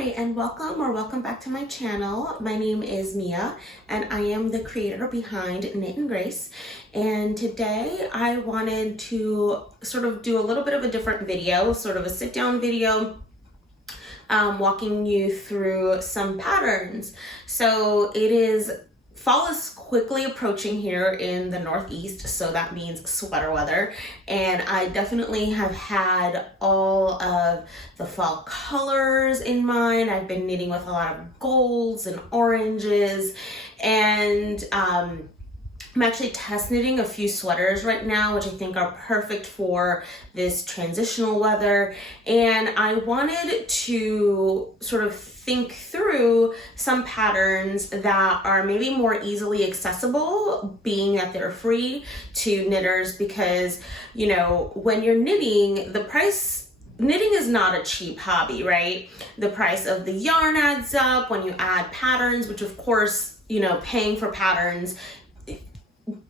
Hi, and welcome back to my channel. My name is Mia, and I am the creator behind Knit and Grace. And today I wanted to sort of do a little bit of a different video, sort of a sit-down video, walking you through some patterns. So fall is quickly approaching here in the Northeast, so that means sweater weather. And I definitely have had all of the fall colors in mind. I've been knitting with a lot of golds and oranges, and I'm actually test knitting a few sweaters right now, which I think are perfect for this transitional weather. And I wanted to sort of think through some patterns that are maybe more easily accessible, being that they're free to knitters, because, you know, when you're knitting, knitting is not a cheap hobby, right? The price of the yarn adds up when you add patterns, which of course, you know, paying for patterns,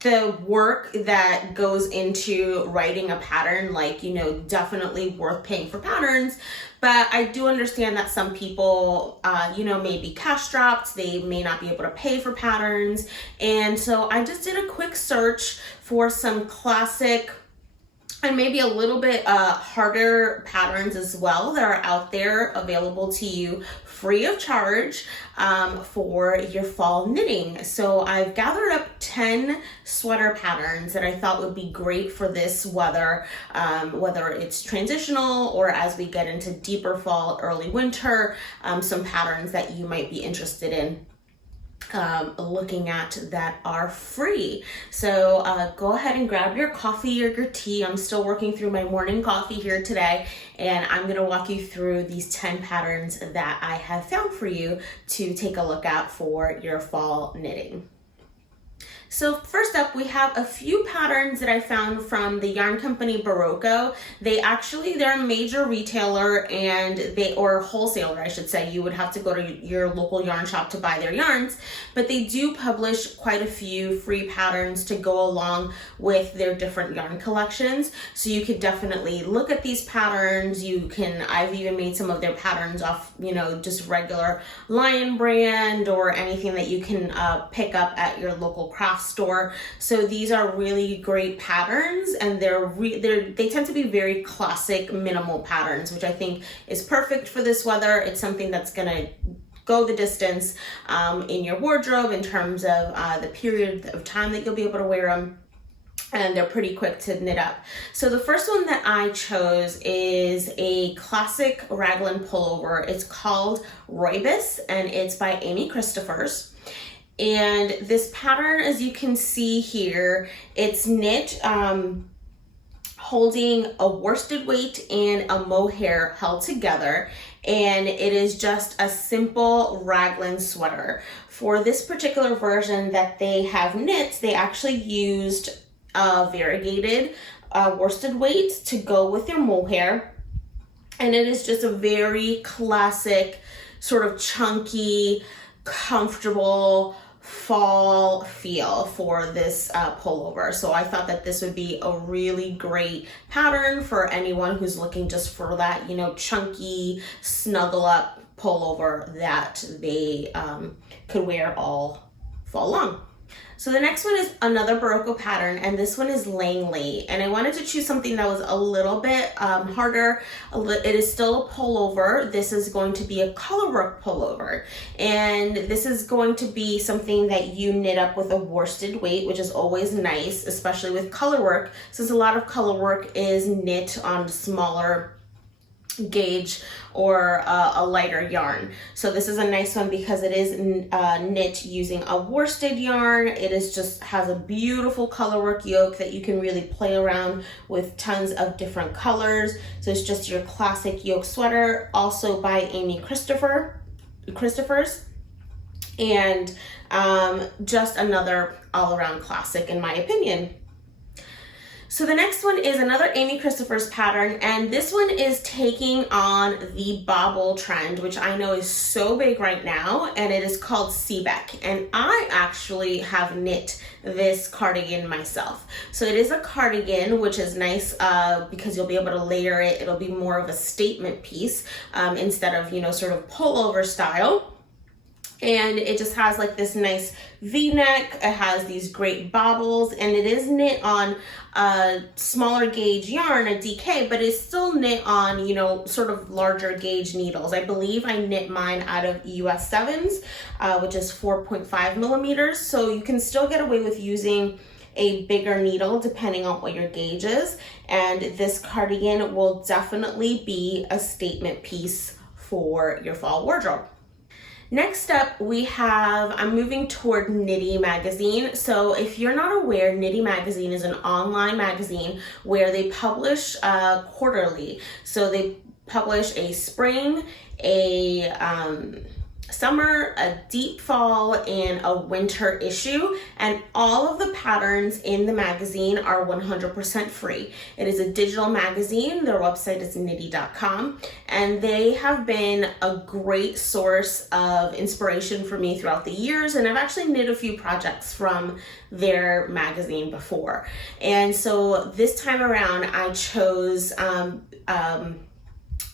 the work that goes into writing a pattern, like, you know, definitely worth paying for patterns. But I do understand that some people, you know, may be cash strapped. They may not be able to pay for patterns. And so I just did a quick search for some classic and maybe a little bit harder patterns as well that are out there available to you free of charge for your fall knitting. So I've gathered up 10 sweater patterns that I thought would be great for this weather, whether it's transitional or as we get into deeper fall, early winter, some patterns that you might be interested in looking at that are free. So go ahead and grab your coffee or your tea. I'm still working through my morning coffee here today, and I'm going to walk you through these 10 patterns that I have found for you to take a look at for your fall knitting. So first up, we have a few patterns that I found from the yarn company Berroco. They're a major retailer or wholesaler, I should say. You would have to go to your local yarn shop to buy their yarns, but they do publish quite a few free patterns to go along with their different yarn collections. So you could definitely look at these patterns. I've even made some of their patterns off, you know, just regular Lion brand or anything that you can pick up at your local craft store. So these are really great patterns, and they tend to be very classic minimal patterns, which I think is perfect for this weather. It's something that's gonna go the distance in your wardrobe in terms of the period of time that you'll be able to wear them. And they're pretty quick to knit up. So the first one that I chose is a classic raglan pullover. It's called Roybis, and it's by Amy Christoffers. And this pattern, as you can see here, it's knit holding a worsted weight and a mohair held together, and it is just a simple raglan sweater. For this particular version that they have knit, they actually used a variegated worsted weight to go with their mohair, and it is just a very classic, sort of chunky, comfortable fall feel for this pullover. So I thought that this would be a really great pattern for anyone who's looking just for that, you know, chunky snuggle up pullover that they could wear all fall long. So the next one is another Berroco pattern, and this one is Langley. And I wanted to choose something that was a little bit harder. It is still a pullover. This is going to be a colorwork pullover. And this is going to be something that you knit up with a worsted weight, which is always nice, especially with colorwork, since a lot of colorwork is knit on smaller gauge or a lighter yarn. So this is a nice one because it is knit using a worsted yarn. It is has a beautiful colorwork yoke that you can really play around with tons of different colors. So it's just your classic yoke sweater, also by Amy Christoffers, and just another all-around classic in my opinion. So the next one is another Amy Christoffers pattern, and this one is taking on the bobble trend, which I know is so big right now, and it is called Seabeck. And I actually have knit this cardigan myself. So it is a cardigan, which is nice because you'll be able to layer it. It'll be more of a statement piece instead of, you know, sort of pullover style. And it just has like this nice V-neck. It has these great bobbles, and it is knit on a smaller gauge yarn, a DK, but it's still knit on, you know, sort of larger gauge needles. I believe I knit mine out of US 7s, which is 4.5 millimeters. So you can still get away with using a bigger needle depending on what your gauge is. And this cardigan will definitely be a statement piece for your fall wardrobe. Next up, we have, I'm moving toward Knitty Magazine. So if you're not aware, Knitty Magazine is an online magazine where they publish quarterly. So they publish a spring, a summer, a deep fall, and a winter issue, and all of the patterns in the magazine are 100% free. It is a digital magazine. Their website is knitty.com, and they have been a great source of inspiration for me throughout the years, and I've actually knit a few projects from their magazine before. And so this time around, I chose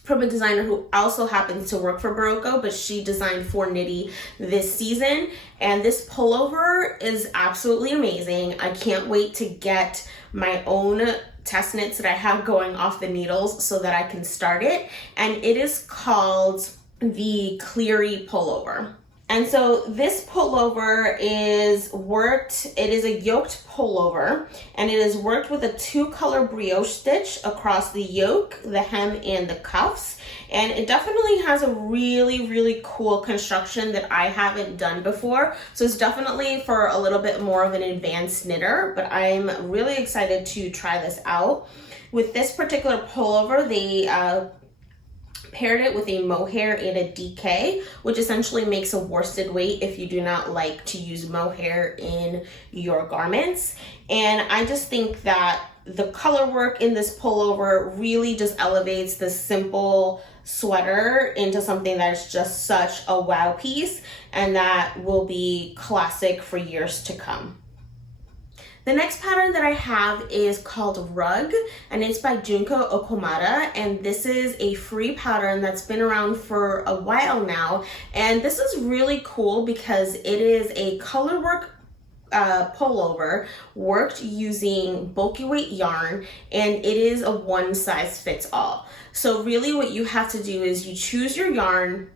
from a designer who also happens to work for Berroco, but she designed for Knitty this season. And this pullover is absolutely amazing. I can't wait to get my own test knits that I have going off the needles so that I can start it. And it is called the Cleary Pullover. And so this pullover is worked, it is a yoked pullover, and it is worked with a 2-color brioche stitch across the yoke, the hem, and the cuffs. And it definitely has a really, really cool construction that I haven't done before. So it's definitely for a little bit more of an advanced knitter, but I'm really excited to try this out. With this particular pullover, they paired it with a mohair and a DK, which essentially makes a worsted weight if you do not like to use mohair in your garments. And I just think that the color work in this pullover really just elevates this simple sweater into something that is just such a wow piece, and that will be classic for years to come. The next pattern that I have is called Rug, and it's by Junko Okamoto, and this is a free pattern that's been around for a while now. And this is really cool because it is a color work pullover worked using bulky weight yarn, and it is a one size fits all. So really what you have to do is you choose your yarn,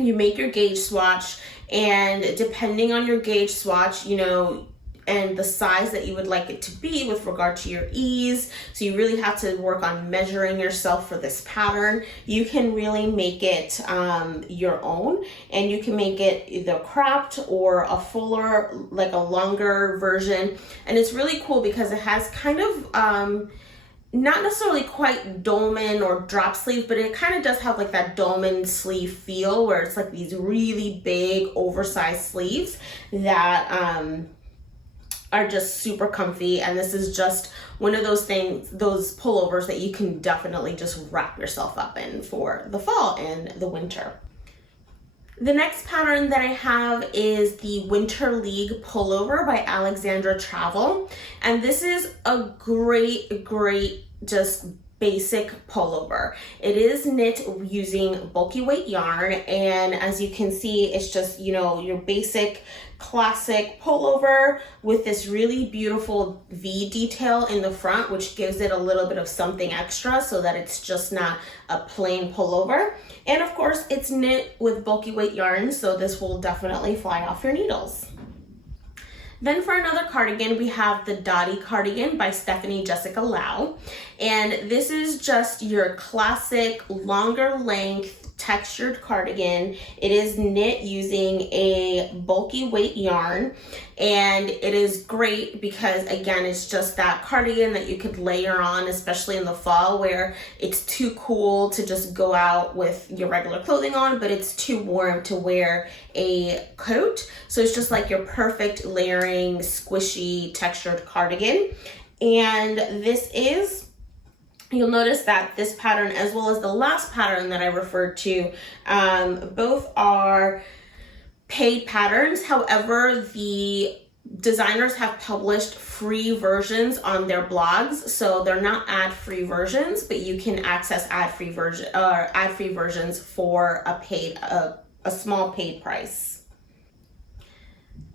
you make your gauge swatch, and depending on your gauge swatch, you know, and the size that you would like it to be with regard to your ease. So you really have to work on measuring yourself for this pattern. You can really make it your own, and you can make it either cropped or a fuller, like a longer version. And it's really cool because it has kind of not necessarily quite dolman or drop sleeve, but it kind of does have like that dolman sleeve feel where it's like these really big oversized sleeves that are just super comfy. And this is just one of those things, those pullovers that you can definitely just wrap yourself up in for the fall and the winter. The next pattern that I have is the Winter League Pullover by Alexandra Travel. And this is a great just basic pullover. It is knit using bulky weight yarn, and as you can see, it's just, you know, your basic classic pullover with this really beautiful V detail in the front, which gives it a little bit of something extra so that it's just not a plain pullover. And of course, it's knit with bulky weight yarn, so this will definitely fly off your needles. Then for another cardigan, we have the Dottie Cardigan by Stephanie Jessica Lau. And this is just your classic longer length textured cardigan. It is knit using a bulky weight yarn, and it is great because, again, it's just that cardigan that you could layer on, especially in the fall where it's too cool to just go out with your regular clothing on, but it's too warm to wear a coat. So it's just like your perfect layering, squishy, textured cardigan. And you'll notice that this pattern, as well as the last pattern that I referred to, both are paid patterns. However, the designers have published free versions on their blogs, so they're not ad-free versions, but you can access ad-free versions for a small paid price.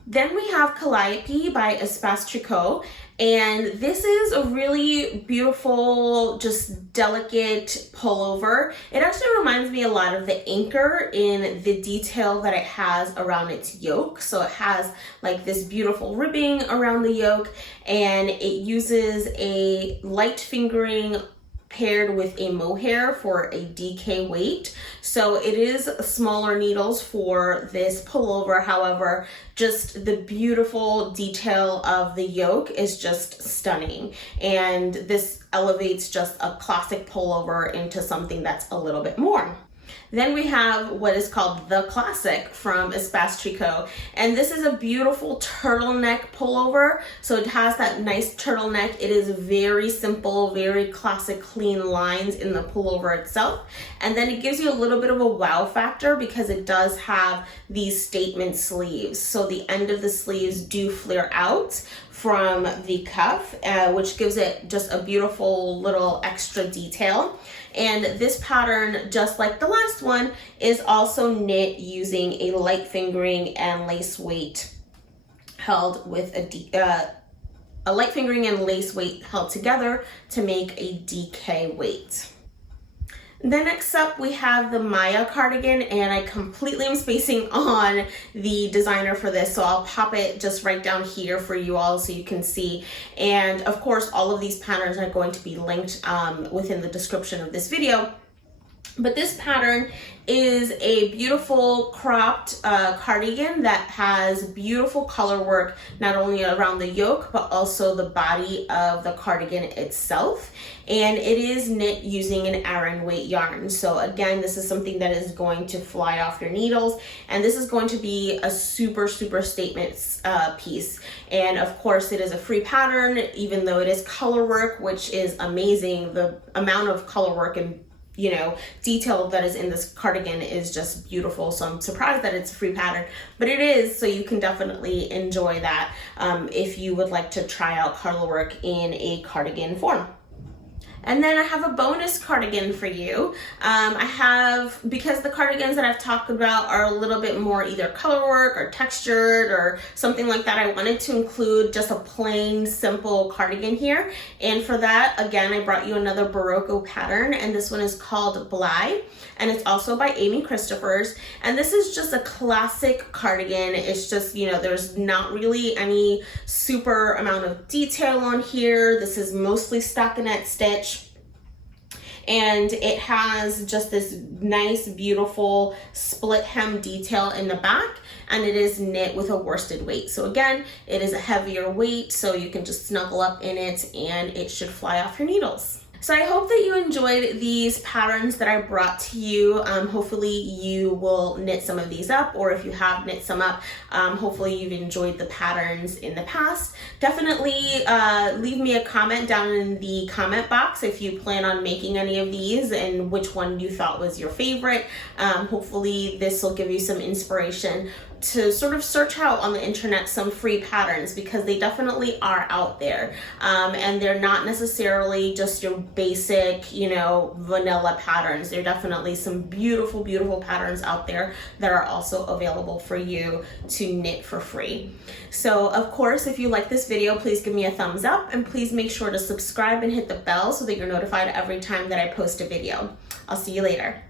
Then we have Calliope by Espace Tricot, and this is a really beautiful, just delicate pullover. It actually reminds me a lot of the anchor in the detail that it has around its yoke. So it has like this beautiful ribbing around the yoke, and it uses a light fingering paired with a mohair for a DK weight. So it is smaller needles for this pullover. However, just the beautiful detail of the yoke is just stunning. And this elevates just a classic pullover into something that's a little bit more. Then we have what is called the Classic from Espace Tricot, and this is a beautiful turtleneck pullover. So it has that nice turtleneck. It is very simple, very classic, clean lines in the pullover itself, and then it gives you a little bit of a wow factor because it does have these statement sleeves. So the end of the sleeves do flare out from the cuff, which gives it just a beautiful little extra detail. And this pattern, just like the last one, is also knit using a light fingering and lace weight held with a light fingering and lace weight held together to make a DK weight. Then next up we have the Maja cardigan, and I completely am spacing on the designer for this, so I'll pop it just right down here for you all so you can see. And of course all of these patterns are going to be linked within the description of this video. But this pattern is a beautiful cropped cardigan that has beautiful color work, not only around the yoke, but also the body of the cardigan itself. And it is knit using an Aran weight yarn. So again, this is something that is going to fly off your needles. And this is going to be a super, super statement piece. And of course it is a free pattern, even though it is color work, which is amazing. The amount of color work and detail that is in this cardigan is just beautiful. So I'm surprised that it's a free pattern, but it is, so you can definitely enjoy that if you would like to try out color work in a cardigan form. And then I have a bonus cardigan for you. Because the cardigans that I've talked about are a little bit more either color work or textured or something like that, I wanted to include just a plain, simple cardigan here. And for that, again, I brought you another Berroco pattern, and this one is called Bly, and it's also by Amy Christoffers. And this is just a classic cardigan. It's just, there's not really any super amount of detail on here. This is mostly stockinette stitch. And it has just this nice, beautiful split hem detail in the back, and it is knit with a worsted weight. So again, it is a heavier weight, so you can just snuggle up in it and it should fly off your needles. So I hope that you enjoyed these patterns that I brought to you. Hopefully you will knit some of these up, or if you have knit some up, hopefully you've enjoyed the patterns in the past. Definitely leave me a comment down in the comment box if you plan on making any of these and which one you thought was your favorite. Hopefully this will give you some inspiration to sort of search out on the internet some free patterns, because they definitely are out there, and they're not necessarily just your basic vanilla patterns. There are definitely some beautiful, beautiful patterns out there that are also available for you to knit for free. So of course, if you like this video, please give me a thumbs up, and please make sure to subscribe and hit the bell so that you're notified every time that I post a video. I'll see you later.